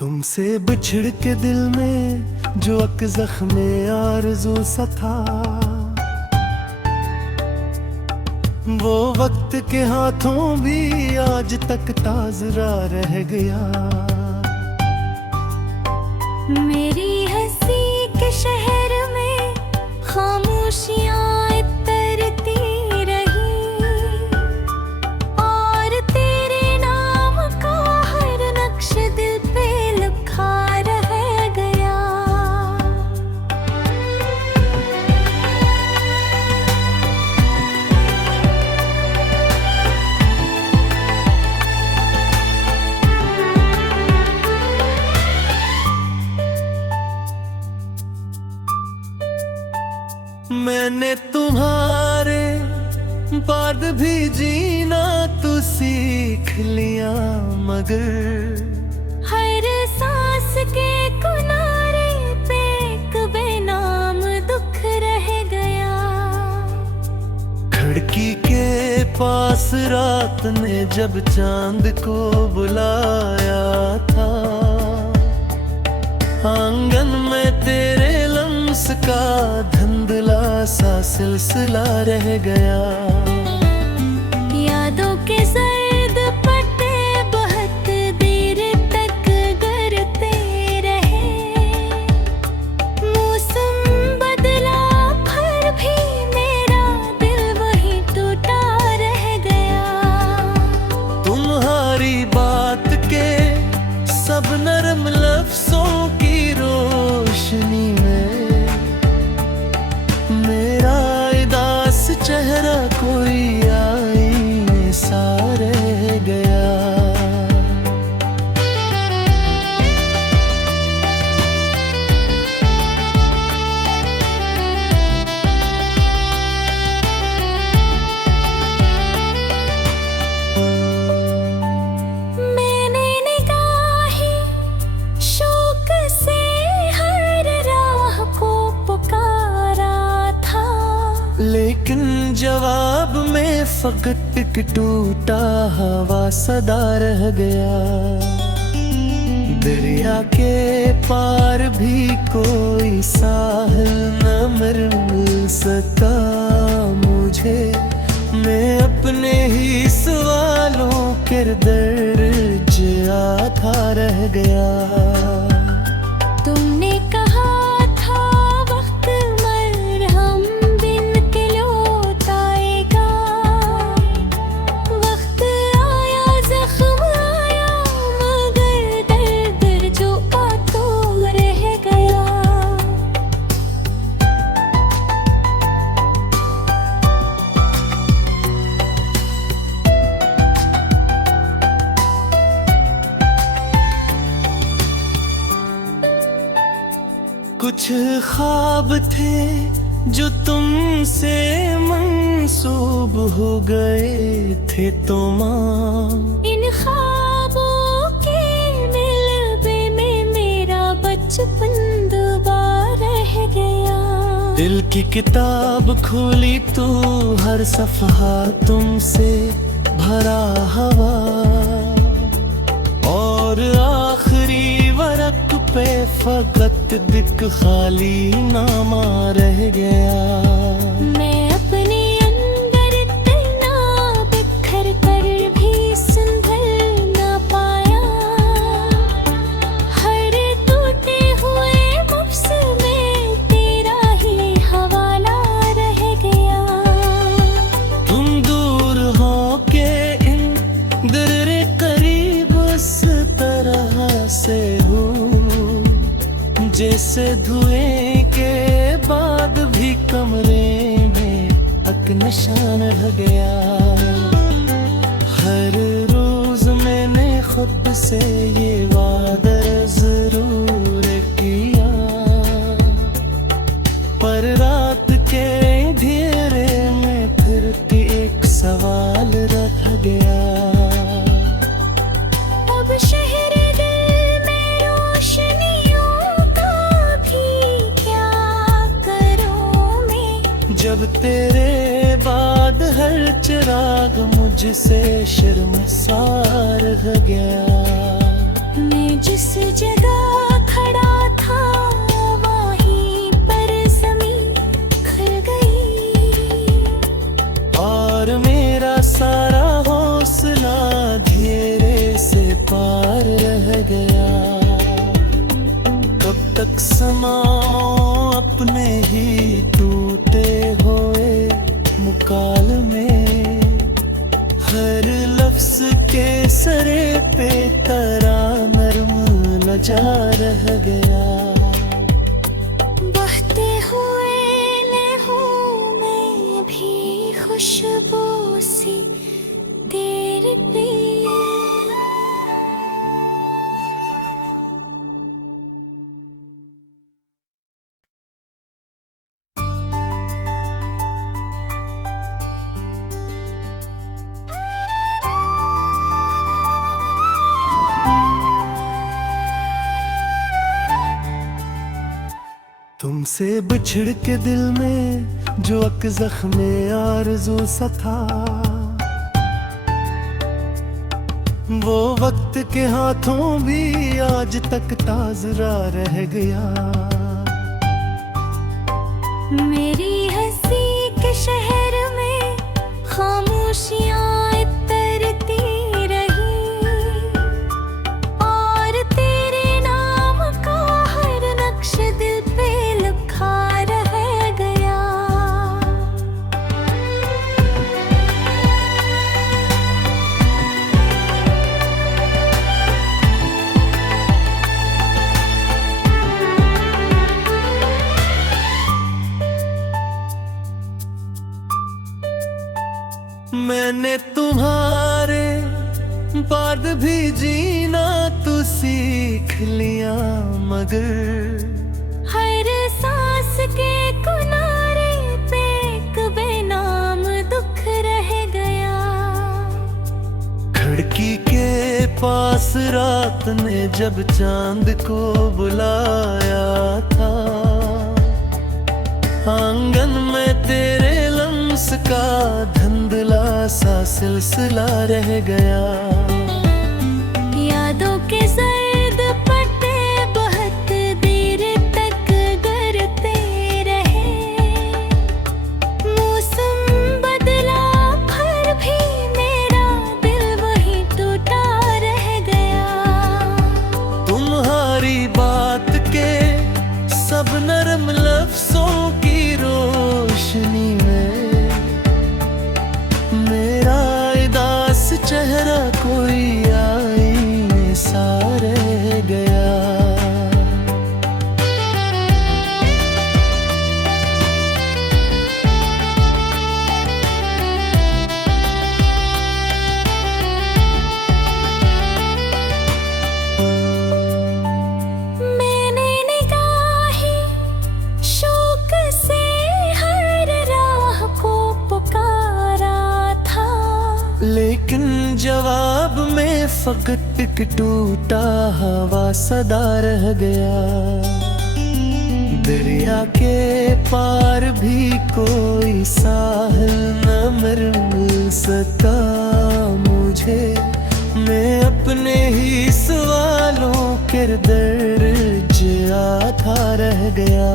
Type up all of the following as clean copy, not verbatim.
तुमसे बिछड़ के दिल में जो अक ज़ख्मे आरज़ू सा था, वो वक्त के हाथों भी आज तक ताज़रा रह गया। मेरी हंसी के शहर में खामोशियाँ तैरती रही और तेरे नाम का हर नक्श दिल पे लिखा रह गया। मैंने तुम्हारे बाद भी जीना तो सीख लिया, मगर हर सांस के किनारे पे एक बेनाम दुख रह गया। खिड़की के पास रात ने जब चांद को बुलाया था, आंगन में तेरे लम्स का धुंधला सा सिलसिला रह गया। यादों के सर्द पत्ते बहुत देर तक गरते रहे, मौसम बदला पर भी मेरा दिल वही टूटा रह गया। तुम्हारी बात के सब नरम लफ्जों की रोशनी में मेरा उदास चेहरा कोई आईने सा रह गया। मैंने निगाहें शौक से हर राह को पुकारा था, लेकिन जवाब में फकत एक टूटा हवा सदा रह गया। दरिया के पार भी कोई साहिल न मिल सका मुझे, मैं अपने ही सवालों के दर्ज आधा रह गया। तुमने कहा था वक्त मरहम बिन के लौट आएगा, वक्त आया जख्म आया मगर दर्द जो तो रह गया। कुछ ख्वाब थे जो तुमसे मंसूब हो गए थे, तो माँ इन ख्वाबों के मिलबे में मेरा बचपन दोबारा रह गया। दिल की किताब खोली तो हर सफ़हा तुमसे भरा हवा, और आखिरी वरक पे फकत दिक खाली नामा रह गया। मैं अपने अंदर इतना बिखर कर भी संभल न पाया, हर टूटे हुए मुफ्स में तेरा ही हवाला रह गया। तुम दूर हो के इन दर करीब इस तरह से हो, जैसे धुएं के बाद भी कमरे में अक निशान रह गया। हर रोज मैंने खुद से ये वादा जरूर किया, पर रात के अंधेरे में फिर भी एक सवाल रह गया। अब शहर दिल में रोशनियों का भी क्या करूं मैं, जब तेरे बाद हर चिराग मुझसे शर्मसार रह गया। मैं जिस जगह खड़ा था वहीं पर जमीन खिल गई, और मेरा सारा हौसला धीरे से पार रह गया। कब तक समाओ अपने ही टूटे हुए मुकालमे, हर लफ्ज के सरे पे तरा नर्म लजा रह गया। बहते हुए लहू में भी खुशबू सी तेरी प्रिय। तुमसे बिछड़ के दिल में जो एक जख्म आरज़ू सा था, वो वक्त के हाथों भी आज तक ताज़रा रह गया। मेरी हंसी के शहर में खामोशियाँ तैरती रही, और तेरे नाम का हर नक्श दिल पे लिखा रह गया। मैंने तुम्हारे बाद भी जीना तो सीख लिया, मगर हर सांस के किनारे पे एक बेनाम दुख रह गया। खिड़की के पास रात ने जब चांद को बुलाया था, आंगन में तेरे लम्स का धुंधला सा सिलसिला रह गया। यादों के सर्द पत्ते बहुत देर तक गरते रहे, मौसम बदला फिर भी मेरा दिल वही टूटा रह गया। तुम्हारी बात के सब नरम लफ्जों की रोशनी में मेरा उदास चेहरा कोई आईने सा रह गया। मैंने निगाहें शौक से हर राह को पुकारा था, लेकिन जवाब में फकत एक टूटा हवा सदा रह गया। दरिया के पार भी कोई साहिल न मिल सका मुझे, मैं अपने ही सवालों के दर्ज आधा रह गया।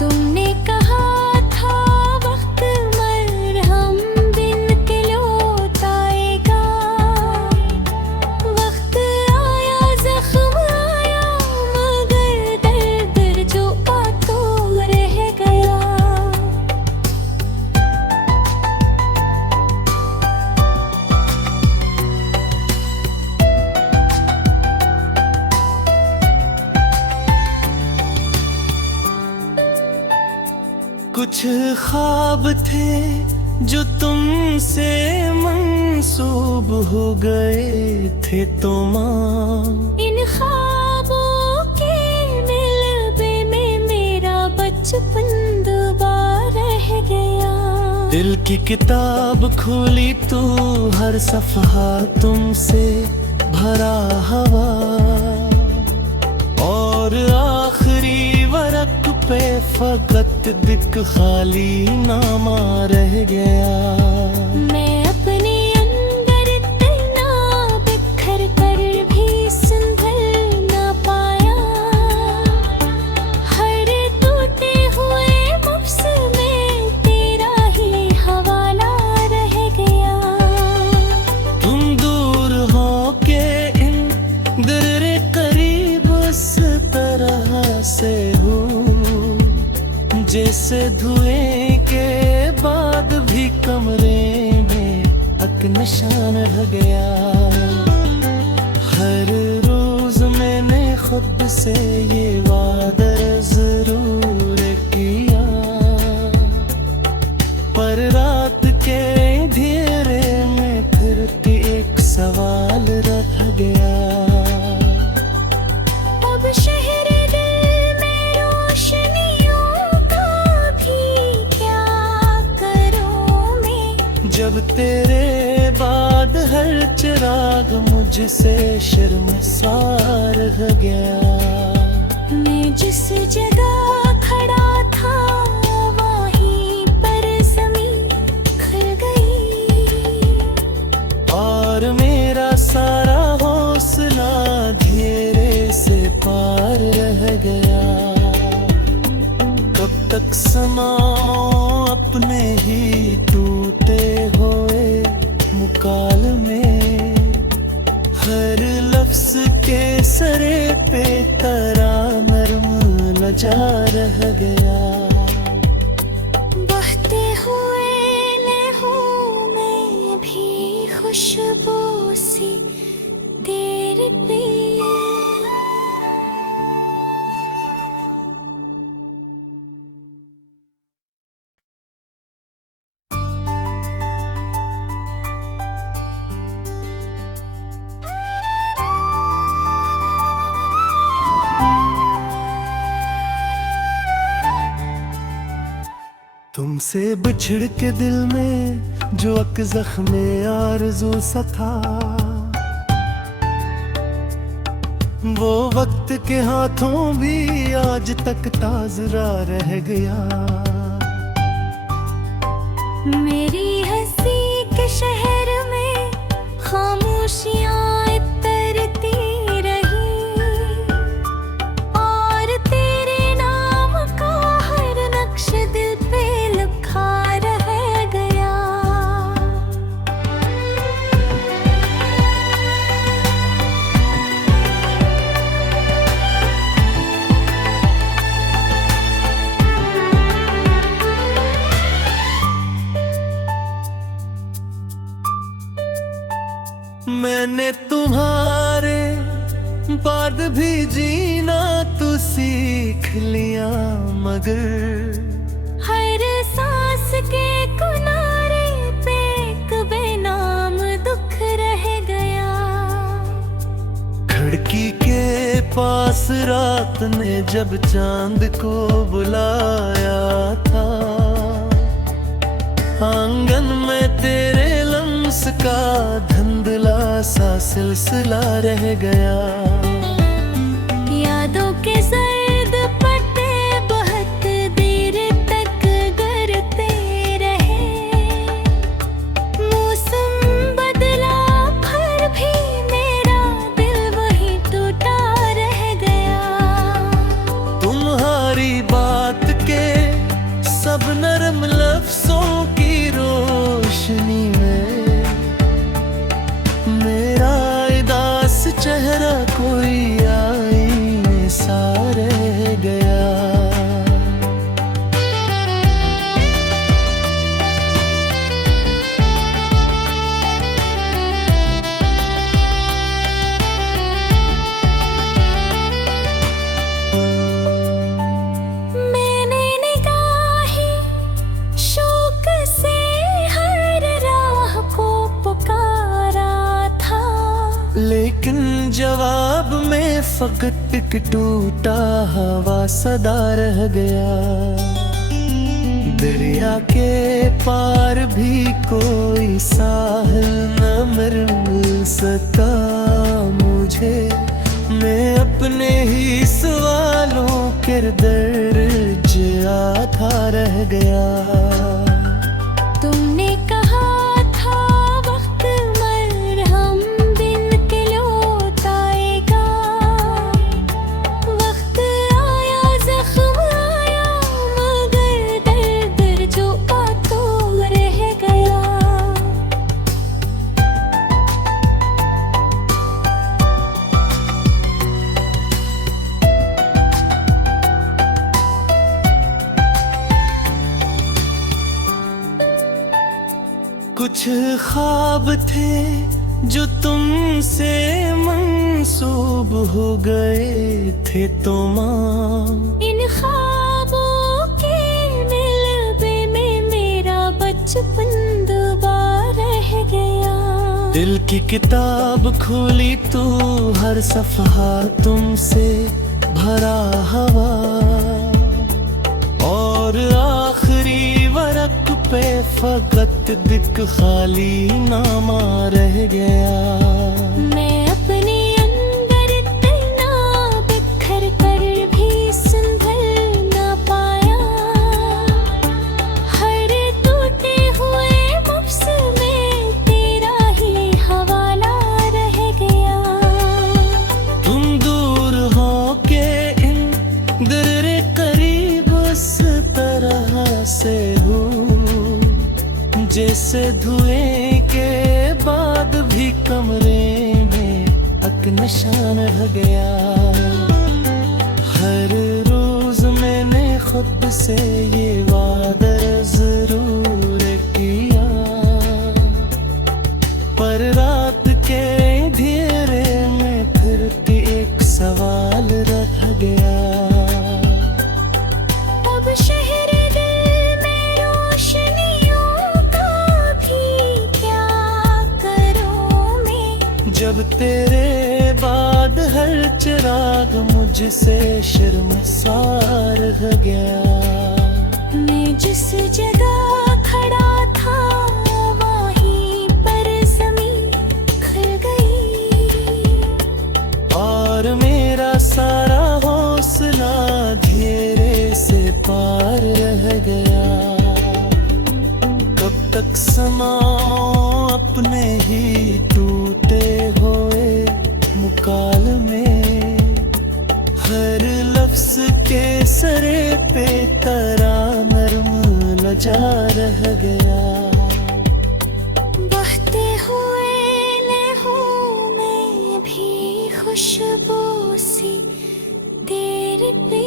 तुमने कहा था वक्त मरहम बिन के लौट आएगा, वक्त आया जख्म आया मगर दर्द जो बातों रह गया। कुछ ख्वाब थे जो तुमसे मंसूब हो गए थे तो माँ, इन ख्वाबों के मिलबे में मेरा बचपन दोबारा रह गया। दिल की किताब खोली तो हर सफ़हा तुमसे भरा हवा, और आखिरी वरक पे फकत दिक खाली नामा रह गया। मैं अपने अंदर इतना बिखर कर भी करीब उस तरह से हूँ जैसे धुएं के बाद भी कमरे में एक निशान रह गया। हर रोज मैंने खुद से ये वादा जरूर किया, पर रात के अंधेरे में फिर भी एक सवाल रह गया। अब शहर दिल में रोशनियों का भी क्या करूं मैं, जब तेरे बाद हर चिराग मुझसे शर्मसार रह गया। मैं जिस जगह खड़ा था वहीं पर जमीन खिल गई, और मेरा सारा हौसला धीरे से पार रह गया। कब तक समाओ अपने ही टूटे हुए मुकालमे, हर लफ्ज के सरे पे तरा नर्म लजा रह गया। बहते हुए लहू में भी खुशबू सी तेरी प्रिय। तुमसे बिछड़ के दिल में जो एक जख्म आरज़ू सा था, वो वक्त के हाथों भी आज तक ताज़ा रह गया। मेरी हंसी के शहर में खामोशियाँ तैरती रही, और तेरे नाम का हर नक्श दिल पे लिखा रह गया। मैंने तुम्हारे बाद भी जीना तो सीख लिया, मगर हर सांस के किनारे पे एक बेनाम दुख रह गया। खिड़की के पास रात ने जब चांद को बुलाया था, आंगन में तेरे लम्स का धुंधला सा सिलसिला रह गया। यादों के सर्द पत्ते बहुत देर तक गिरते रहे, मौसम बदला फिर भी मेरा दिल वही टूटा रह गया। तुम्हारी बात के सब नरम लफ्जों की रोशनी में मेरा उदास चेहरा कोई आईने सा रह गया। मैंने निगाहें शौक से हर राह को पुकारा था, लेकिन जवाब में फकत एक टूटा हवा सदा रह गया। दरिया के पार भी कोई साहिल न मिल सका मुझे, मैं अपने ही सवालों के दर्ज आधा रह गया। तुमने कहा था वक्त मरहम बिन के लौट आएगा, वक्त आया जख्म आया मगर दर्द जो बातों रह गया। कुछ ख्वाब थे जो तुमसे मंसूब हो गए थे तमाम। इन ख्वाबों के मिलबे में मेरा बचपन दुबारा रह गया। दिल की किताब खोली तो हर सफ़हा तुमसे भरा हवा, और आखिरी वरक पे फकत दिक खाली नामा रह गया। मैं अपने अंदर इतना बिखर कर भी संभल ना पाया। हर टूटे हुए मुफ्स में तेरा ही हवाला रह गया। तुम दूर हो के इन दर्रे करीब इस तरह से हो, जैसे धुएं के बाद भी कमरे में एक निशान रह गया। हर रोज मैंने खुद से ये वादा जरूर किया, पर रात के अंधेरे में फिर भी एक सवाल रह गया। अब शहर दिल में रोशनियों का भी क्या करूं मैं। जब तेरे बाद हर चिराग मुझसे शर्मसार रह गया। मैं जिस जगह खड़ा था वहीं पर जमीन खिल गई, और मेरा सारा हौसला धीरे से पार रह गया। कब तक समाओ अपने ही टूटे हुए मुकालमे, हर लफ्ज के सरे पे तरा नर्म लजा रह गया। बहते हुए लहू में भी खुशबू सी तेरे पे